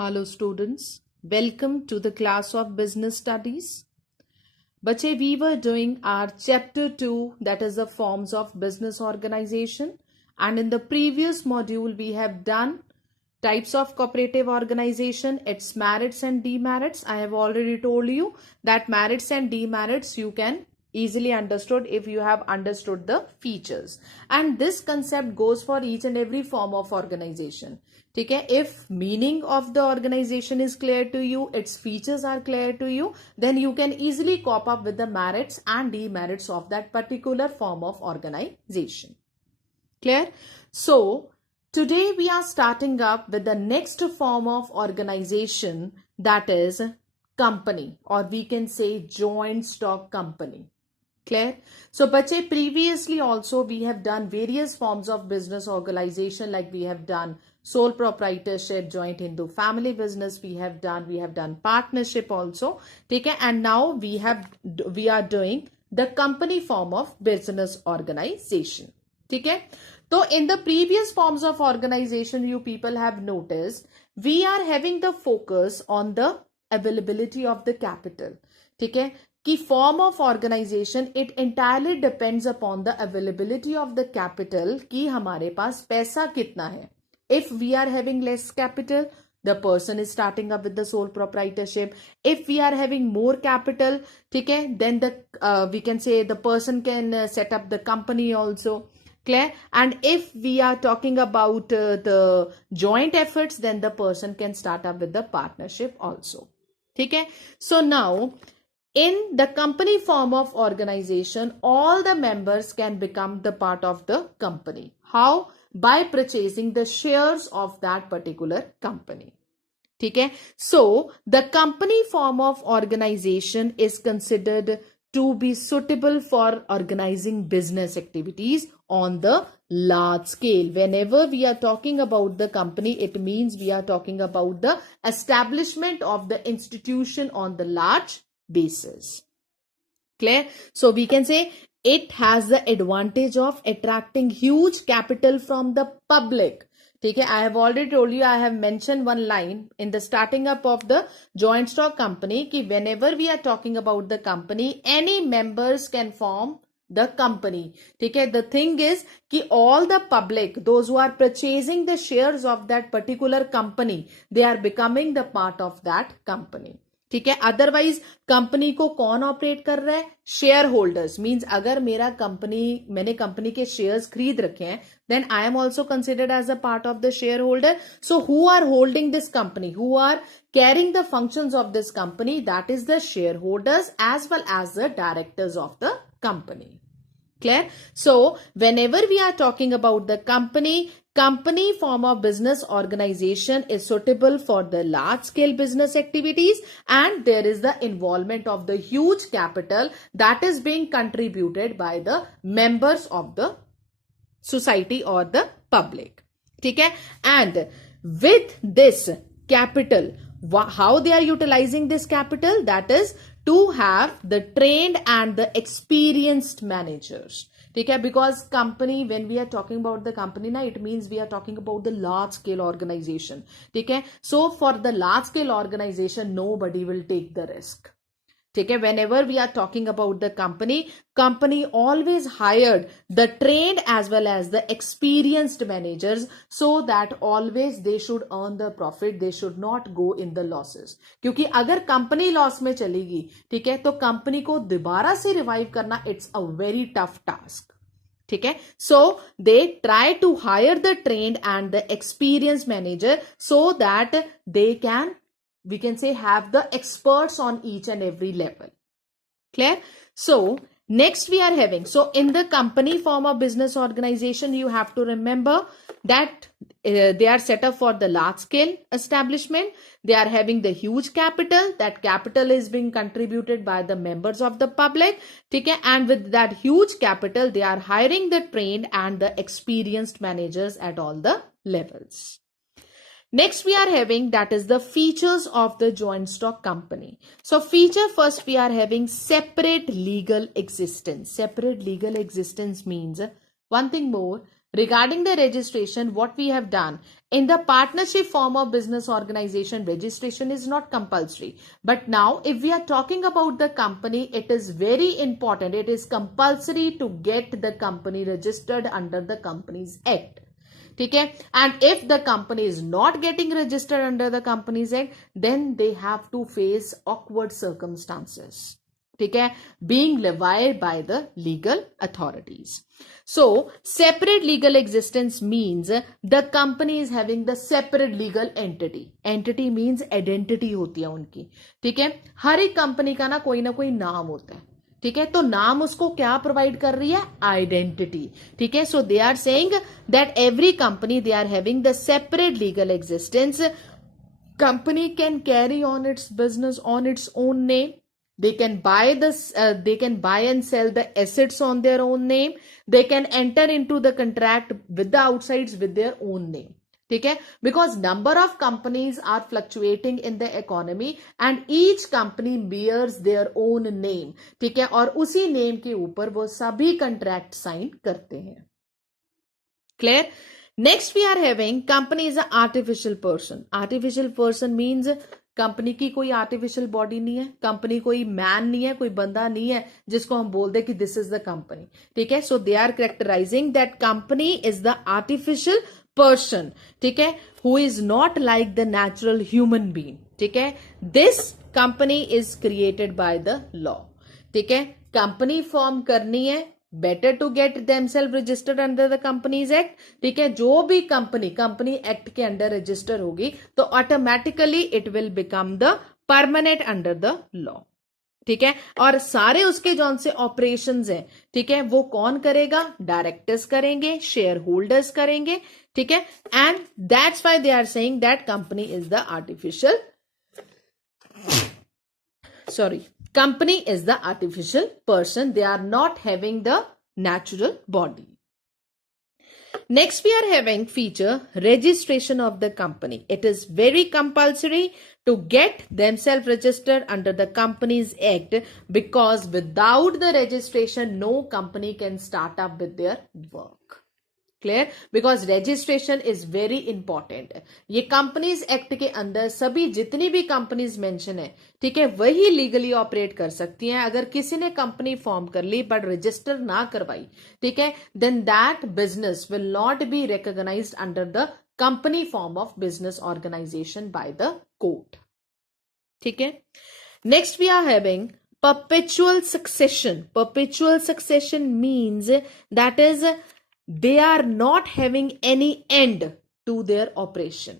Hello students, welcome to the class of business studies. बच्चे we were doing our chapter 2, that is the forms of business organization, and in the previous module we have done types of cooperative organization, its merits and demerits. I have already told you that merits and demerits you can easily understood if you have understood the features, and this concept goes for each and every form of organization. ठीक है, if meaning of the organization is clear to you, its features are clear to you, then you can easily cope up with the merits and demerits of that particular form of organization. Clear? So today we are starting up with the next form of organization, that is company, or we can say joint stock company. Clear? So bache, previously also we have done various forms of business organization, like we have done sole proprietorship, joint Hindu family business, we have done partnership also. Okay, and now we are doing the company form of business organization. Okay, so in the previous forms of organization, you people have noticed we are having the focus on the availability of the capital. Okay, कि form of organization it entirely depends upon the availability of the capital, कि हमारे पास पैसा कितना है. If we are having less capital, the person is starting up with the sole proprietorship. If we are having more capital, ठीक है, then we can say the person can set up the company also. Clear? And if we are talking about the joint efforts, then the person can start up with the partnership also. ठीक है? So now, in the company form of organization, all the members can become the part of the company. How? By purchasing the shares of that particular company. Okay? So the company form of organization is considered to be suitable for organizing business activities on the large scale. Whenever we are talking about the company, it means we are talking about the establishment of the institution on the large basis. Clear? So we can say it has the advantage of attracting huge capital from the public. Okay, I have already told you, I have mentioned one line in the starting up of the joint stock company, कि whenever we are talking about the company, any members can form the company. Okay, the thing is कि all the public, those who are purchasing the shares of that particular company, they are becoming the part of that company. ठीक है, otherwise company को कौन operate कर रहा है? Share holders. Means अगर मैंने कंपनी के शेयर्स खरीद रखे हैं, then I am also considered as a part of the shareholder. So who are holding this company, who are carrying the functions of this company, that is the shareholders as well as the directors of the company. Clear? So whenever we are talking about the company form of business organization is suitable for the large scale business activities, and there is the involvement of the huge capital that is being contributed by the members of the society or the public. Okay? And with this capital, how they are utilizing this capital, that is to have the trained and the experienced managers. ठीक है, because company, when we are talking about the company ना, it means we are talking about the large scale organization. ठीक है, so for the large scale organization, nobody will take the risk. ठीक है, whenever we are talking about the company always hired the trained as well as the experienced managers, so that always they should earn the profit, they should not go in the losses. क्योंकि अगर company loss में चलेगी, ठीक है, तो company को दोबारा से रिवाइव करना it's a very tough task. ठीक है, so they try to hire the trained and the experienced manager so that they can, we can say, have the experts on each and every level. Clear? So next we are having, so in the company form of business organization, you have to remember that they are set up for the large scale establishment. They are having the huge capital. That capital is being contributed by the members of the public. Okay? And with that huge capital, they are hiring the trained and the experienced managers at all the levels. Next we are having, that is the features of the joint stock company. So feature first we are having separate legal existence. Separate legal existence means one thing more, regarding the registration, what we have done in the partnership form of business organization, registration is not compulsory. But now if we are talking about the company, it is very important. It is compulsory to get the company registered under the Companies Act. Okay? And if the company is not getting registered under the Companies Act, then they have to face awkward circumstances. Okay? Being levied by the legal authorities. So, separate legal existence means the company is having the separate legal entity. Entity means identity होती है उनकी. ठीक है? हर एक company का ना कोई नाम होता है. ठीक है, तो नाम उसको क्या प्रोवाइड कर रही है? आइडेंटिटी. ठीक है, so they are saying that every company they are having the separate legal existence. Company can carry on its business on its own name. They can buy and sell the assets on their own name. They can enter into the contract with the outsides with their own name. ठीक है, because number of companies are fluctuating in the economy and each company bears their own name. ठीक है, और उसी name के ऊपर वो सभी contract sign करते हैं. Clear? Next we are having company is an artificial person. Artificial person means company की कोई आर्टिफिशियल बॉडी नहीं है, कंपनी कोई मैन नहीं है, कोई बंदा नहीं है जिसको हम बोल दे कि दिस इज द कंपनी. ठीक है, so they are characterising that company is the artificial person. ठीक है, who is not like the natural human being. ठीक है, this company is created by the law. ठीक है, कंपनी फॉर्म करनी है, better to get themselves registered under the companies act. ठीक है, जो भी कंपनी एक्ट के अंडर रजिस्टर होगी तो automatically it will become the permanent under the law. ठीक है, और सारे उसके जौन से ऑपरेशंस हैं, ठीक है, वो कौन करेगा? डायरेक्टर्स करेंगे, शेयर होल्डर्स करेंगे. ठीक है, and that's why they are saying that company is the artificial company is the artificial person. They are not having the natural body. Next we are having feature registration of the company. It is very compulsory to get themselves registered under the Companies Act, because without the registration no company can start up with their work. Clear? Because registration is very important. ये companies act के अंदर सभी जितनी भी companies mention है, ठीक है, वही लीगली ऑपरेट कर सकती हैं. अगर किसी ने कंपनी फॉर्म कर ली बट रजिस्टर ना करवाई, ठीक है, then that business will not be recognised under the company form of business organisation by the court. ठीक है, next we are having perpetual succession. Perpetual succession means that is they are not having any end to their operation.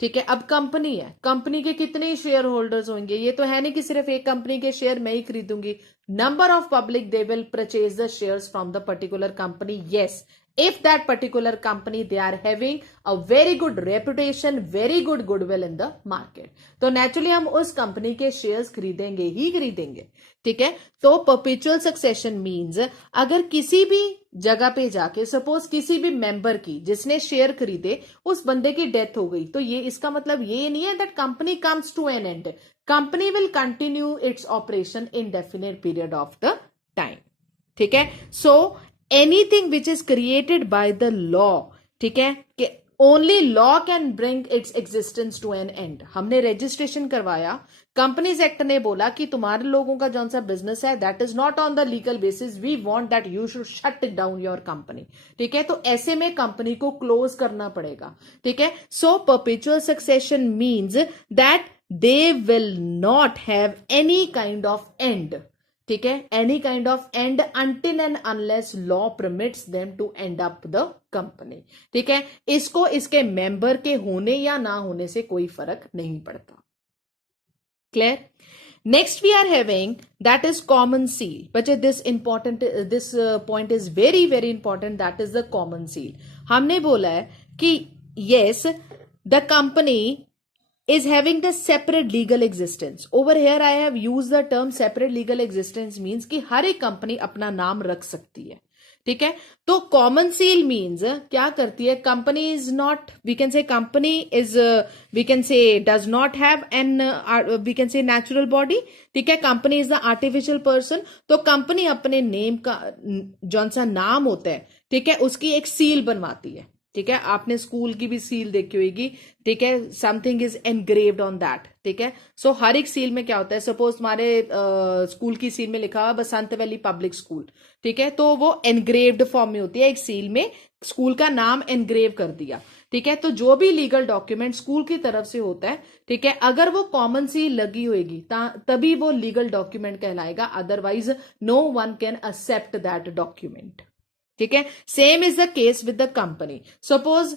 ठीक है, अब company है, company के कितने share holders होंगे? ये तो है नहीं कि सिर्फ एक कंपनी के शेयर मैं ही खरीदूंगी. Number of public they will purchase the shares from the particular company. Yes, if that particular company they are having a very good reputation, very good goodwill in the market, तो naturally हम उस company के shares खरीदेंगे ही खरीदेंगे. ठीक है, तो perpetual succession means अगर किसी भी जगह पे जाके सपोज किसी भी मेंबर की जिसने शेयर खरीदे उस बंदे की डेथ हो गई, तो ये इसका मतलब ये नहीं है that company comes to an end. Company will continue its operation indefinite period of the time. ठीक है, सो anything which is created by the law, ठीक है, कि only law can bring its existence to an end. हमने registration करवाया, companies act ने बोला कि तुम्हारे लोगों का जौन सा बिजनेस है that is not on the legal basis, we want that you should shut down your company. ठीक है, तो ऐसे में कंपनी को क्लोज करना पड़ेगा. ठीक है, so perpetual succession means that they will not have any kind of end. ठीक है, any kind of end until end unless law permits them to end up the company. ठीक है, इसको इसके मेंबर के होने या ना होने से कोई फर्क नहीं पड़ता. Clear? Next we are having that is common seal. बच्चे this point is very very important, that is the common seal. हमने बोला है कि yes the company is having the separate legal existence. Over here I have used the term separate legal existence means कि हर एक company अपना नाम रख सकती है. ठीक है, तो कॉमन सील मीन्स क्या करती है? Company is not, we can say company is, we can say does not have an, we can say natural body. ठीक है, company is the artificial person. तो कंपनी अपने नेम का जौन सा नाम होता है, ठीक है, उसकी एक सील बनवाती है। ठीक है, आपने स्कूल की भी सील देखी होगी। ठीक है, something is engraved on that. ठीक है, सो हर एक सील में क्या होता है, सपोज तुम्हारे स्कूल की सील में लिखा हुआ बसंत वैली पब्लिक स्कूल। ठीक है, तो वो एनग्रेव्ड फॉर्म में होती है, एक सील में स्कूल का नाम एनग्रेव कर दिया। ठीक है, तो जो भी लीगल डॉक्यूमेंट स्कूल की तरफ से होता है, ठीक है, अगर वो कॉमन सील लगी होगी तभी वो लीगल डॉक्यूमेंट कहलाएगा, otherwise no one can accept that document. ठीक है, same is the case with the company. Suppose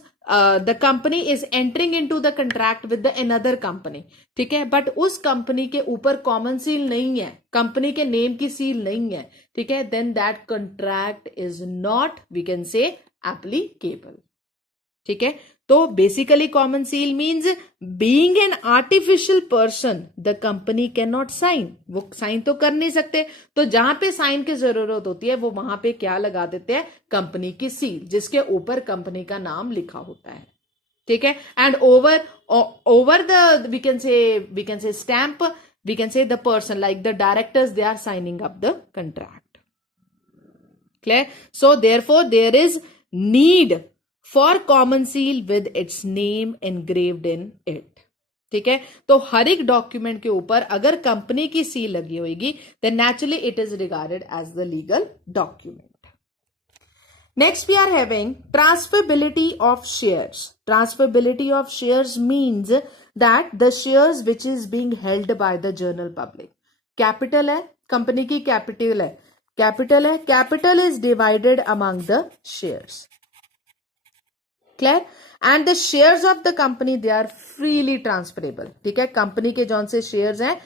the company is entering into the contract with the another company. ठीक है, बट उस कंपनी के ऊपर कॉमन सील नहीं है, कंपनी के नेम की सील नहीं है। ठीक है, then that contract is not, we can say, applicable. ठीक है, तो basically common seal means being an artificial person the company can not sign, वो साइन तो कर नहीं सकते, तो जहां पे साइन की जरूरत होती है वो वहां पे क्या लगा देते हैं, कंपनी की सील, जिसके ऊपर कंपनी का नाम लिखा होता है। ठीक है, and over the we can say stamp, we can say the person like the directors, they are signing up the contract. Clear? So therefore there is need for common seal with its name engraved in it. ठीक है, तो हर एक document के ऊपर अगर company की seal लगी होगी, then naturally it is regarded as the legal document. Next, we are having transferability of shares. Transferability of shares means that the shares which is being held by the general public. Capital है, company की capital है, capital is divided among the shares. Clear? And the shares of the company, they are freely transferable. ठीक है, company के जौन से shares हैं,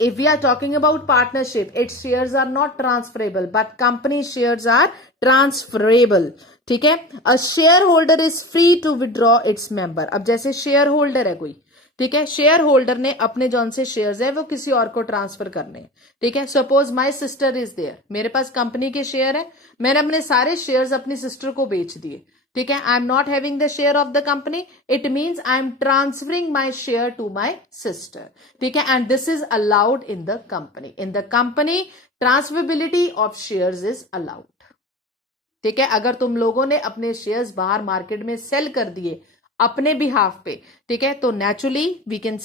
if we are talking about partnership, its shares are not transferable, but company shares are transferable. ठीक है, a shareholder is free to withdraw its member. अब जैसे शेयर होल्डर है कोई, ठीक है, शेयर होल्डर ने अपने जौन से शेयर्स है वो किसी और को ट्रांसफर करने हैं। ठीक है, suppose my sister is there, मेरे पास कंपनी के शेयर है, मैंने अपने सारे शेयर्स अपनी सिस्टर को बेच दिए। ठीक है, I am not having the share of the company, it means I am transferring my share to my sister. ठीक है, and this is allowed in the company. In the company transferability of shares is allowed. ठीक है, अगर तुम लोगों ने अपने shares बाहर मार्केट में सेल कर दिए अपने बिहाफ पे, ठीक है, तो naturally we can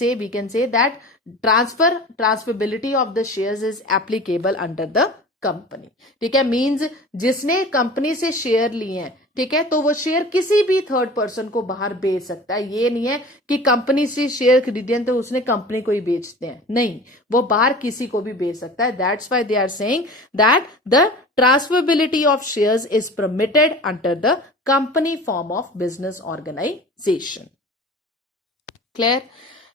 say that transferability of the shares is applicable under the company. ठीक है, मींस जिसने कंपनी से शेयर लिए हैं, ठीक है, तो वो शेयर किसी भी थर्ड पर्सन को बाहर बेच सकता है। ये नहीं है कि कंपनी से शेयर खरीदे हैं तो उसने कंपनी को ही बेचते हैं, नहीं, वो बाहर किसी को भी बेच सकता है। That's why they are saying that the transferability of shares is permitted under the company form of business organization. Clear?